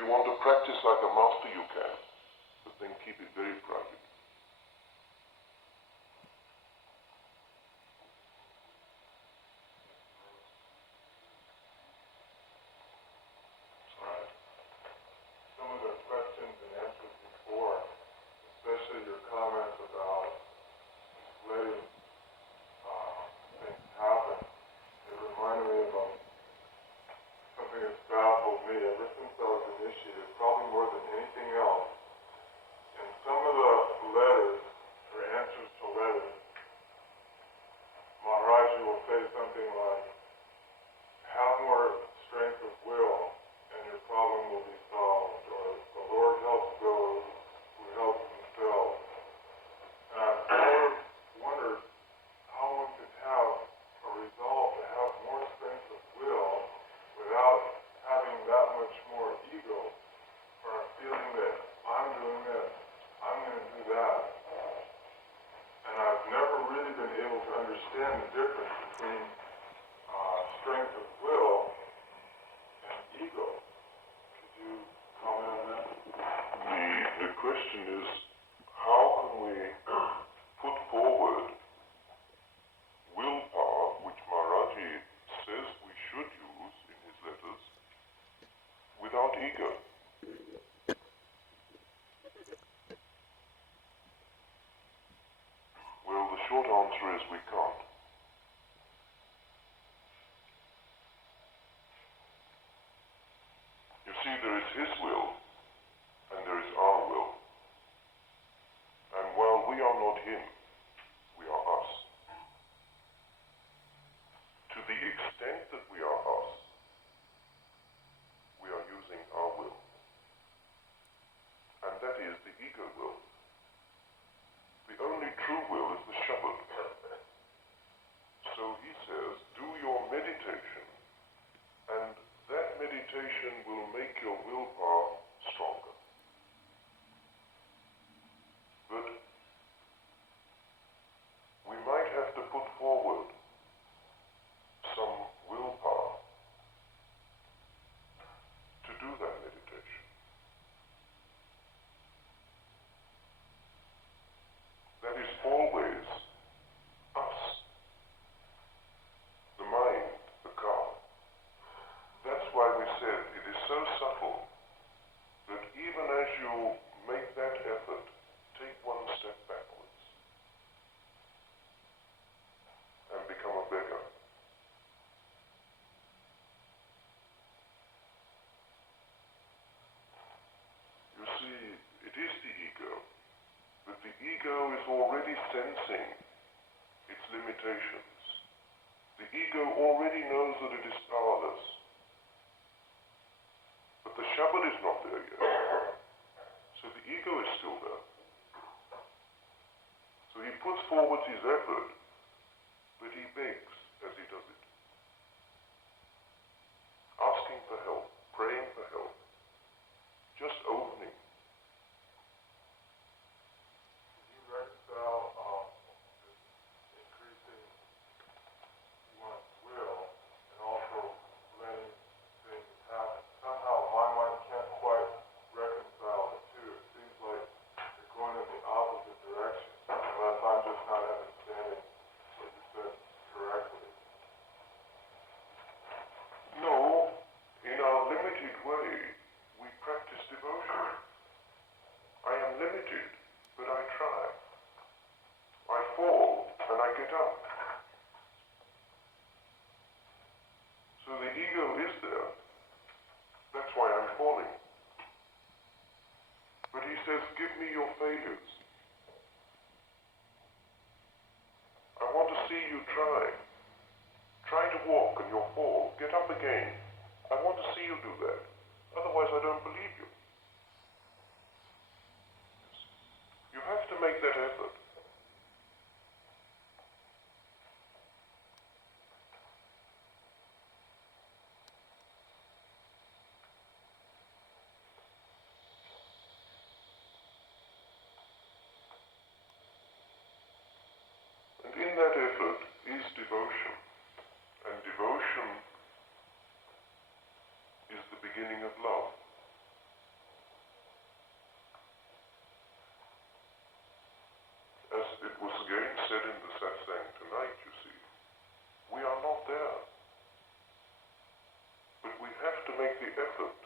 you want to practice like a master, you can, but then keep it very private. Some of the questions and answers before, especially your comments about letting things happen, it reminded me of something that's baffled me ever since I was initiated, probably more than anything else. In some of the letters, or answers to letters, Maharaji will say something like, have more strength of will, and your problem will be solved, or the Lord helps those who help themselves. And I've always wondered how one could have a resolve to have more strength of will without having that much more ego, or a feeling that I'm doing this, I'm going to do that. And I've never really been able to understand the difference between strength of will and ego. Could you comment on that? The question is, how can we put forward willpower, which Maharaji says we should use in his letters, without ego? Well, the short answer is we can't. You see, there is his will, and there is our will. And while we are not him, we are us. To the extent that we are us, we are using our will. And that is the ego will. The only true will is the Shabad. So he says, do your meditation, and that meditation will make your willpower stronger. But we might have to put forward some willpower to do that meditation. That is always us, the mind, the car. That's why we said it is so subtle that even as you make that effort, take one step backwards and become a beggar. You see, it is the ego, but the ego is already sensing its limitations. The ego already knows that it is powerless. But the Shabad is not there yet. So the ego is still there. So he puts forward his effort, but he begs as he does it. Asking for help, praying for help, just opening. Can you reconcile increasing one's will and also letting things happen? Somehow my mind can't quite reconcile the two. It seems like they're going in the opposite direction, unless I'm just not understanding what you said correctly. No, in our limited way, we practice devotion. I am limited, but I try. I fall, and I get up. So the ego is there. That's why I'm falling. But he says, give me your failures. I want to see you try. Try to walk and you'll fall. Get up again. I want to see you do that. Otherwise, I don't believe you. You have to make that effort. And in that effort is devotion. And devotion make the effort